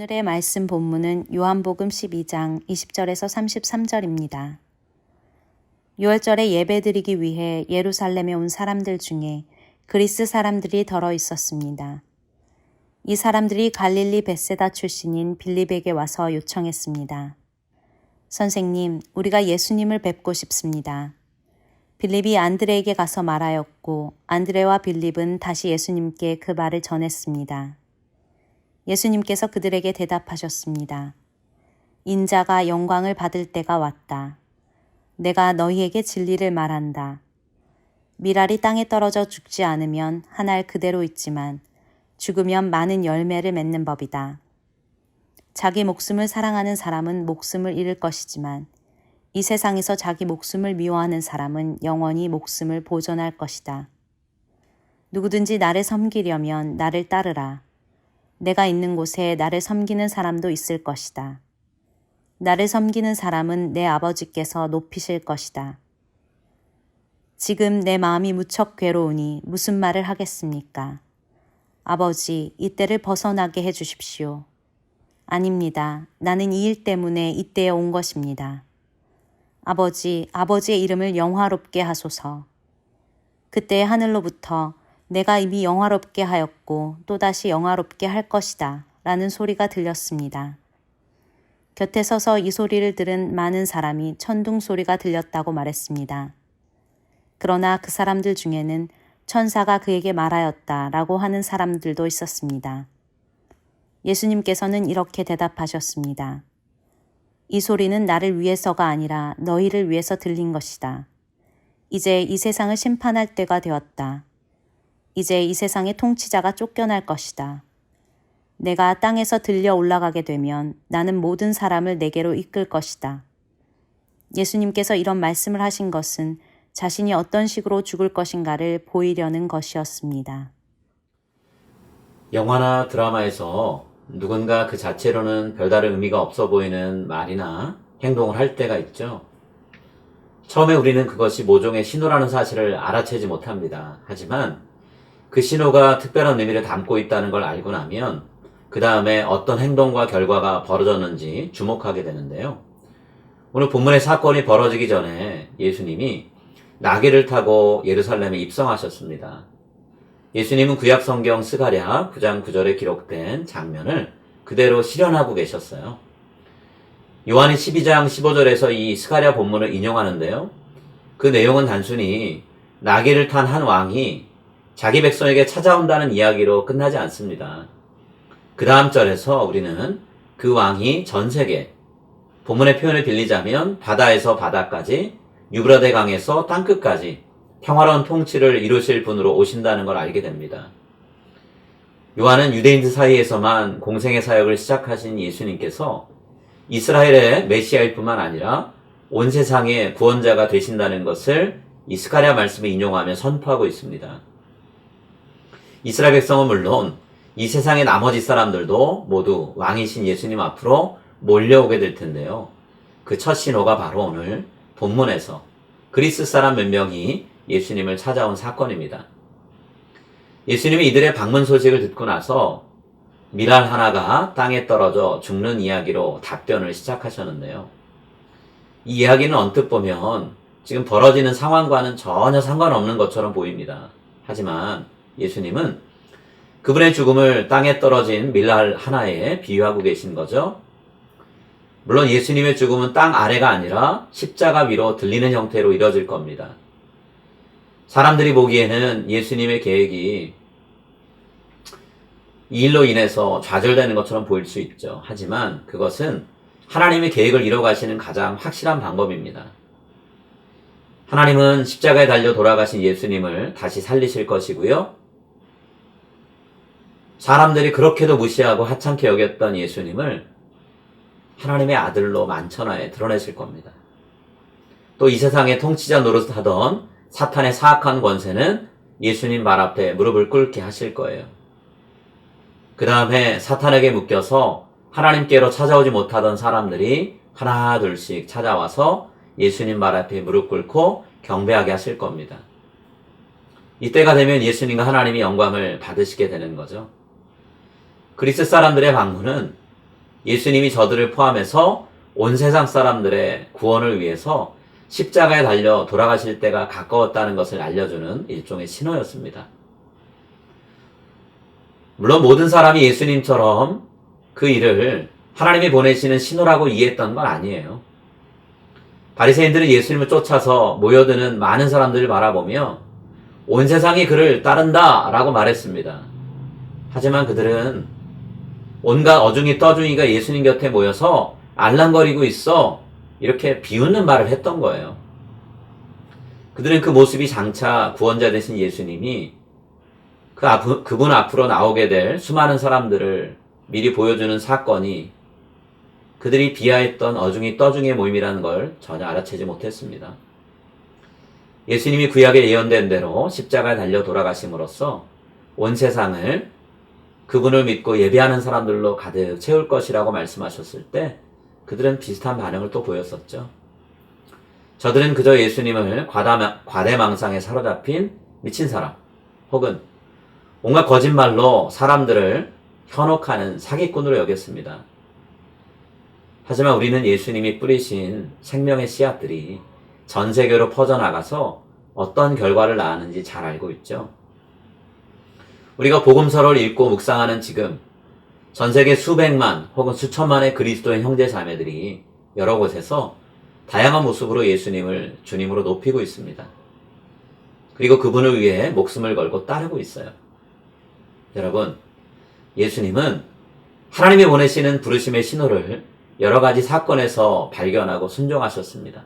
오늘의 말씀 본문은 요한복음 12장 20절에서 33절입니다. 유월절에 예배드리기 위해 예루살렘에 온 사람들 중에 그리스 사람들이 더러 있었습니다. 이 사람들이 갈릴리 벳세다 출신인 빌립에게 와서 요청했습니다. 선생님, 우리가 예수님을 뵙고 싶습니다. 빌립이 안드레에게 가서 말하였고 안드레와 빌립은 다시 예수님께 그 말을 전했습니다. 예수님께서 그들에게 대답하셨습니다. 인자가 영광을 받을 때가 왔다. 내가 너희에게 진리를 말한다. 밀알이 땅에 떨어져 죽지 않으면 한 알 그대로 있지만 죽으면 많은 열매를 맺는 법이다. 자기 목숨을 사랑하는 사람은 목숨을 잃을 것이지만 이 세상에서 자기 목숨을 미워하는 사람은 영원히 목숨을 보존할 것이다. 누구든지 나를 섬기려면 나를 따르라. 내가 있는 곳에 나를 섬기는 사람도 있을 것이다. 나를 섬기는 사람은 내 아버지께서 높이실 것이다. 지금 내 마음이 무척 괴로우니 무슨 말을 하겠습니까? 아버지, 이때를 벗어나게 해주십시오. 아닙니다. 나는 이 일 때문에 이때에 온 것입니다. 아버지, 아버지의 이름을 영화롭게 하소서. 그때 하늘로부터 내가 이미 영화롭게 하였고 또다시 영화롭게 할 것이다 라는 소리가 들렸습니다. 곁에 서서 이 소리를 들은 많은 사람이 천둥 소리가 들렸다고 말했습니다. 그러나 그 사람들 중에는 천사가 그에게 말하였다 라고 하는 사람들도 있었습니다. 예수님께서는 이렇게 대답하셨습니다. 이 소리는 나를 위해서가 아니라 너희를 위해서 들린 것이다. 이제 이 세상을 심판할 때가 되었다. 이제 이 세상의 통치자가 쫓겨날 것이다. 내가 땅에서 들려 올라가게 되면 나는 모든 사람을 내게로 이끌 것이다. 예수님께서 이런 말씀을 하신 것은 자신이 어떤 식으로 죽을 것인가를 보이려는 것이었습니다. 영화나 드라마에서 누군가 그 자체로는 별다른 의미가 없어 보이는 말이나 행동을 할 때가 있죠. 처음에 우리는 그것이 모종의 신호라는 사실을 알아채지 못합니다. 하지만 그 신호가 특별한 의미를 담고 있다는 걸 알고 나면 그 다음에 어떤 행동과 결과가 벌어졌는지 주목하게 되는데요. 오늘 본문의 사건이 벌어지기 전에 예수님이 나귀를 타고 예루살렘에 입성하셨습니다. 예수님은 구약 성경 스가랴 9장 9절에 기록된 장면을 그대로 실현하고 계셨어요. 요한이 12장 15절에서 이 스가랴 본문을 인용하는데요. 그 내용은 단순히 나귀를 탄 한 왕이 자기 백성에게 찾아온다는 이야기로 끝나지 않습니다. 그 다음 절에서 우리는 그 왕이 전 세계, 본문의 표현을 빌리자면 바다에서 바다까지, 유브라데 강에서 땅끝까지 평화로운 통치를 이루실 분으로 오신다는 걸 알게 됩니다. 요한은 유대인들 사이에서만 공생의 사역을 시작하신 예수님께서 이스라엘의 메시아일 뿐만 아니라 온 세상의 구원자가 되신다는 것을 이 스가랴 말씀을 인용하며 선포하고 있습니다. 이스라엘 백성은 물론 이 세상의 나머지 사람들도 모두 왕이신 예수님 앞으로 몰려오게 될 텐데요. 그 첫 신호가 바로 오늘 본문에서 그리스 사람 몇 명이 예수님을 찾아온 사건입니다. 예수님이 이들의 방문 소식을 듣고 나서 밀알 하나가 땅에 떨어져 죽는 이야기로 답변을 시작하셨는데요. 이 이야기는 언뜻 보면 지금 벌어지는 상황과는 전혀 상관없는 것처럼 보입니다. 하지만 예수님은 그분의 죽음을 땅에 떨어진 밀알 하나에 비유하고 계신 거죠. 물론 예수님의 죽음은 땅 아래가 아니라 십자가 위로 들리는 형태로 이뤄질 겁니다. 사람들이 보기에는 예수님의 계획이 이 일로 인해서 좌절되는 것처럼 보일 수 있죠. 하지만 그것은 하나님의 계획을 이뤄가시는 가장 확실한 방법입니다. 하나님은 십자가에 달려 돌아가신 예수님을 다시 살리실 것이고요. 사람들이 그렇게도 무시하고 하찮게 여겼던 예수님을 하나님의 아들로 만천하에 드러내실 겁니다. 또 이 세상의 통치자 노릇하던 사탄의 사악한 권세는 예수님 발 앞에 무릎을 꿇게 하실 거예요. 그 다음에 사탄에게 묶여서 하나님께로 찾아오지 못하던 사람들이 하나 둘씩 찾아와서 예수님 발 앞에 무릎 꿇고 경배하게 하실 겁니다. 이때가 되면 예수님과 하나님이 영광을 받으시게 되는 거죠. 그리스 사람들의 방문은 예수님이 저들을 포함해서 온 세상 사람들의 구원을 위해서 십자가에 달려 돌아가실 때가 가까웠다는 것을 알려주는 일종의 신호였습니다. 물론 모든 사람이 예수님처럼 그 일을 하나님이 보내시는 신호라고 이해했던 건 아니에요. 바리새인들은 예수님을 쫓아서 모여드는 많은 사람들을 바라보며 온 세상이 그를 따른다 라고 말했습니다. 하지만 그들은 온갖 어중이 떠중이가 예수님 곁에 모여서 알랑거리고 있어 이렇게 비웃는 말을 했던 거예요. 그들은 그 모습이 장차 구원자 되신 예수님이 그분 앞으로 나오게 될 수많은 사람들을 미리 보여주는 사건이 그들이 비하했던 어중이 떠중이의 모임이라는 걸 전혀 알아채지 못했습니다. 예수님이 구약에 예언된 대로 십자가에 달려 돌아가심으로써 온 세상을 그분을 믿고 예배하는 사람들로 가득 채울 것이라고 말씀하셨을 때 그들은 비슷한 반응을 또 보였었죠. 저들은 그저 예수님을 과대망상에 사로잡힌 미친 사람 혹은 온갖 거짓말로 사람들을 현혹하는 사기꾼으로 여겼습니다. 하지만 우리는 예수님이 뿌리신 생명의 씨앗들이 전 세계로 퍼져나가서 어떤 결과를 낳았는지 잘 알고 있죠. 우리가 복음서를 읽고 묵상하는 지금 전 세계 수백만 혹은 수천만의 그리스도인 형제 자매들이 여러 곳에서 다양한 모습으로 예수님을 주님으로 높이고 있습니다. 그리고 그분을 위해 목숨을 걸고 따르고 있어요. 여러분, 예수님은 하나님이 보내시는 부르심의 신호를 여러 가지 사건에서 발견하고 순종하셨습니다.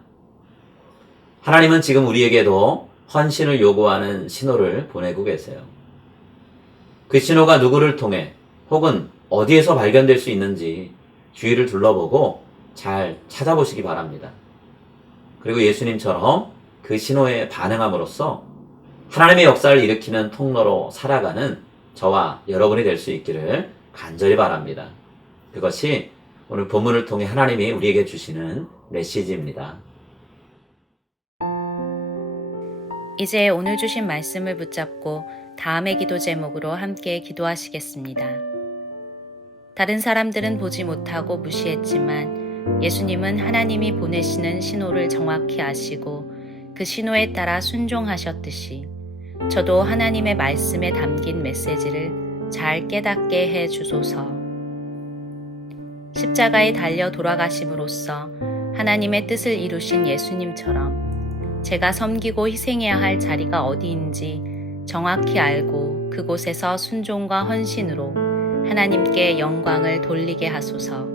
하나님은 지금 우리에게도 헌신을 요구하는 신호를 보내고 계세요. 그 신호가 누구를 통해 혹은 어디에서 발견될 수 있는지 주위를 둘러보고 잘 찾아보시기 바랍니다. 그리고 예수님처럼 그 신호에 반응함으로써 하나님의 역사를 일으키는 통로로 살아가는 저와 여러분이 될 수 있기를 간절히 바랍니다. 그것이 오늘 본문을 통해 하나님이 우리에게 주시는 메시지입니다. 이제 오늘 주신 말씀을 붙잡고 다음의 기도 제목으로 함께 기도하시겠습니다. 다른 사람들은 보지 못하고 무시했지만 예수님은 하나님이 보내시는 신호를 정확히 아시고 그 신호에 따라 순종하셨듯이 저도 하나님의 말씀에 담긴 메시지를 잘 깨닫게 해 주소서. 십자가에 달려 돌아가심으로써 하나님의 뜻을 이루신 예수님처럼 제가 섬기고 희생해야 할 자리가 어디인지 정확히 알고 그곳에서 순종과 헌신으로 하나님께 영광을 돌리게 하소서.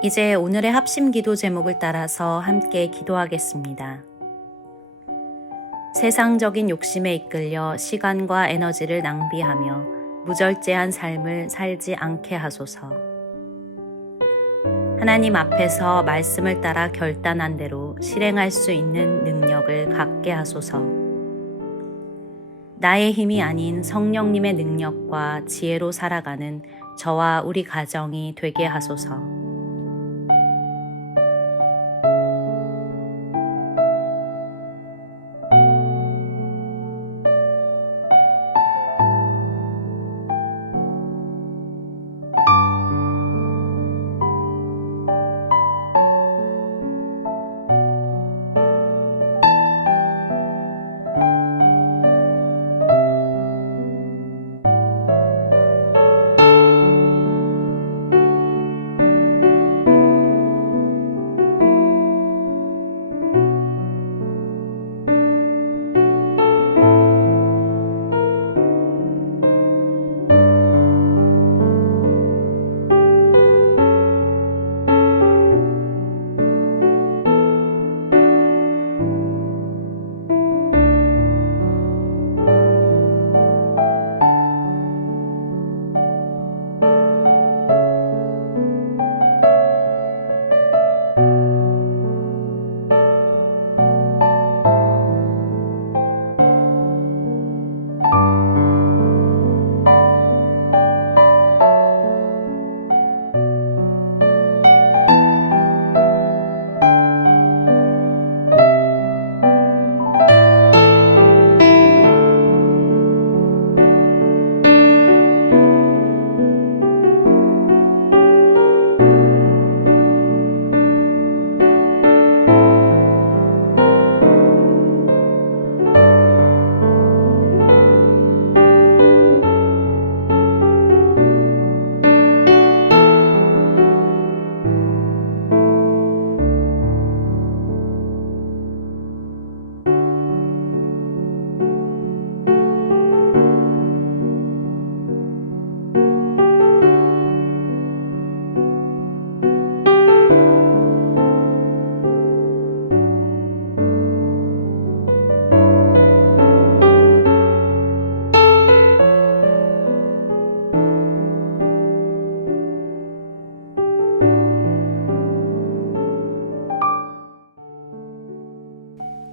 이제 오늘의 합심 기도 제목을 따라서 함께 기도하겠습니다. 세상적인 욕심에 이끌려 시간과 에너지를 낭비하며 무절제한 삶을 살지 않게 하소서. 하나님 앞에서 말씀을 따라 결단한 대로 실행할 수 있는 능력을 갖게 하소서. 나의 힘이 아닌 성령님의 능력과 지혜로 살아가는 저와 우리 가정이 되게 하소서.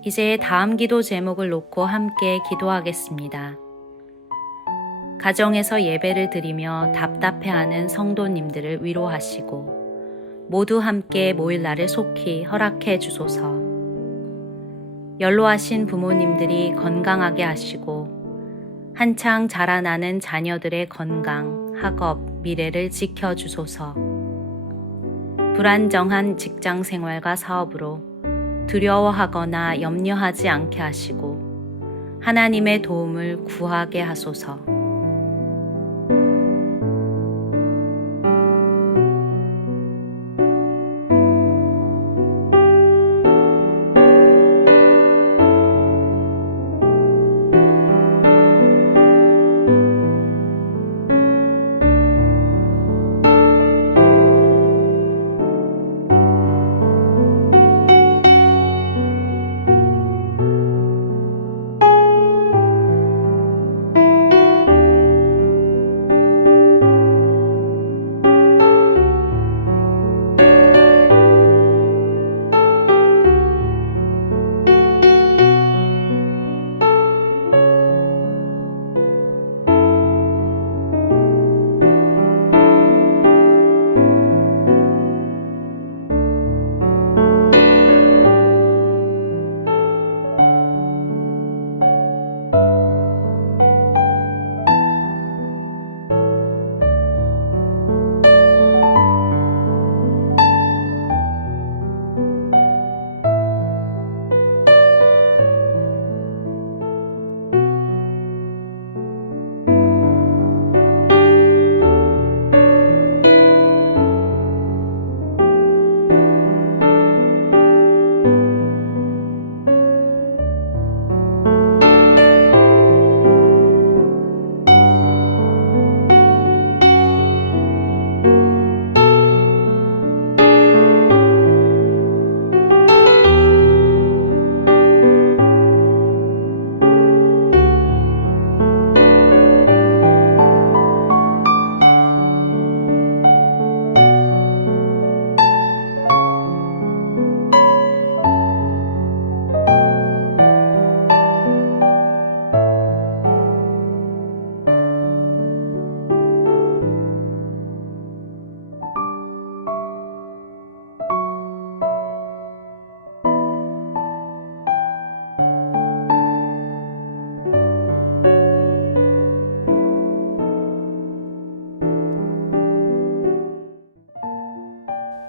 이제 다음 기도 제목을 놓고 함께 기도하겠습니다. 가정에서 예배를 드리며 답답해하는 성도님들을 위로하시고 모두 함께 모일 날을 속히 허락해 주소서. 연로하신 부모님들이 건강하게 하시고 한창 자라나는 자녀들의 건강, 학업, 미래를 지켜주소서. 불안정한 직장 생활과 사업으로 두려워하거나 염려하지 않게 하시고 하나님의 도움을 구하게 하소서.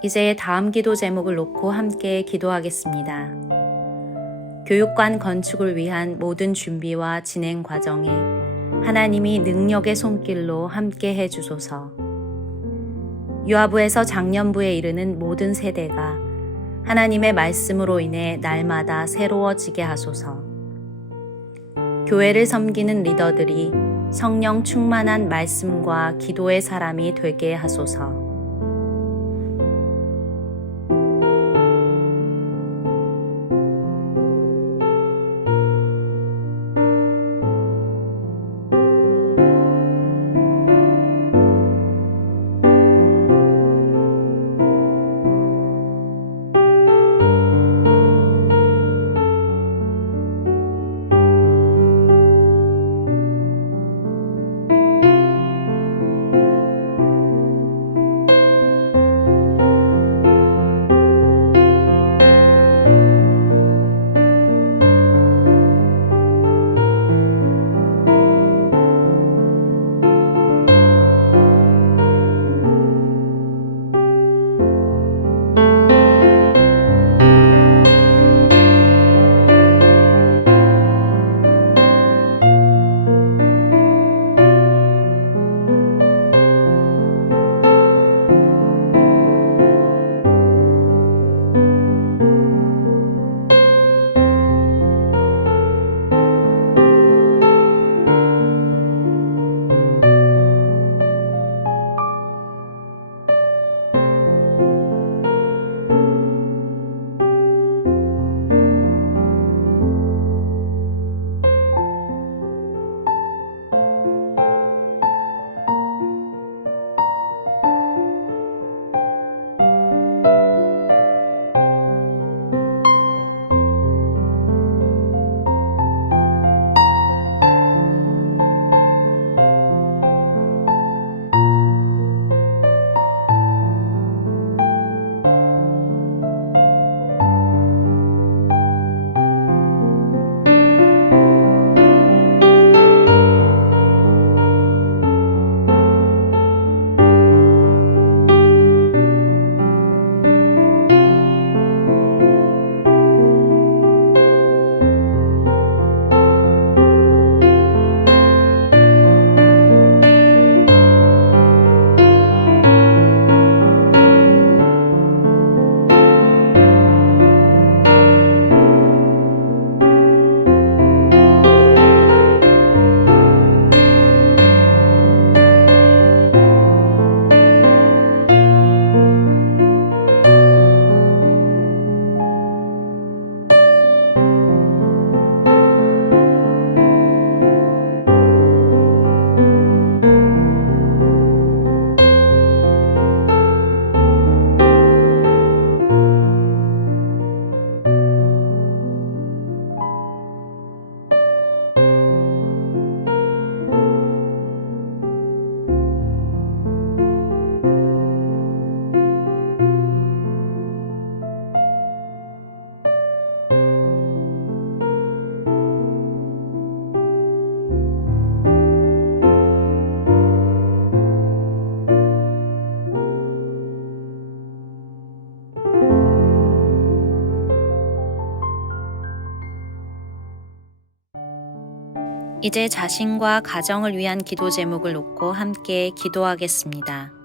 이제 다음 기도 제목을 놓고 함께 기도하겠습니다. 교육관 건축을 위한 모든 준비와 진행 과정에 하나님이 능력의 손길로 함께 해주소서. 유아부에서 장년부에 이르는 모든 세대가 하나님의 말씀으로 인해 날마다 새로워지게 하소서. 교회를 섬기는 리더들이 성령 충만한 말씀과 기도의 사람이 되게 하소서. 이제 자신과 가정을 위한 기도 제목을 놓고 함께 기도하겠습니다.